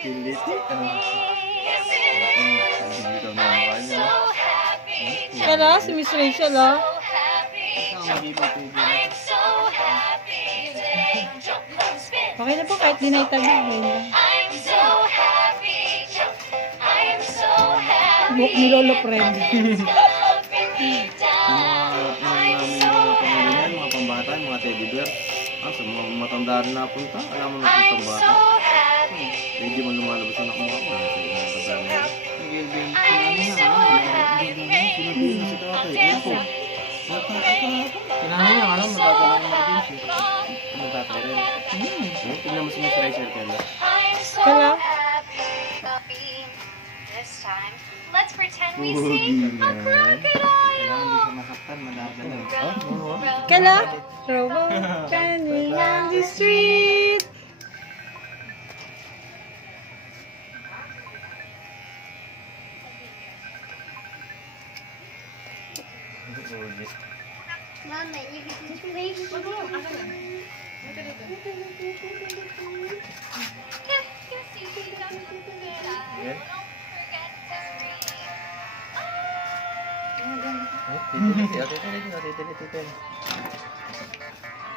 Utility. Dito na ang kanya. Kala, si Miss Rachel, ah. Okay na po, kahit di na itagin. Buhok ni Lolo Fred. Mga pambata, mga teddy bear. Sa mga matanda rin napunta. Alam mo na itong bata. Hindi mo lumalabas na kumuha ko. Kinahin niya, alam, magagalang emergency. Magtatay rin. Tingnan mo si Miss Rachel kaya. Kala. Let's pretend we see a crocodile. Kala. Robo. Running down the street. Mama, you can just wave it again. Titilit.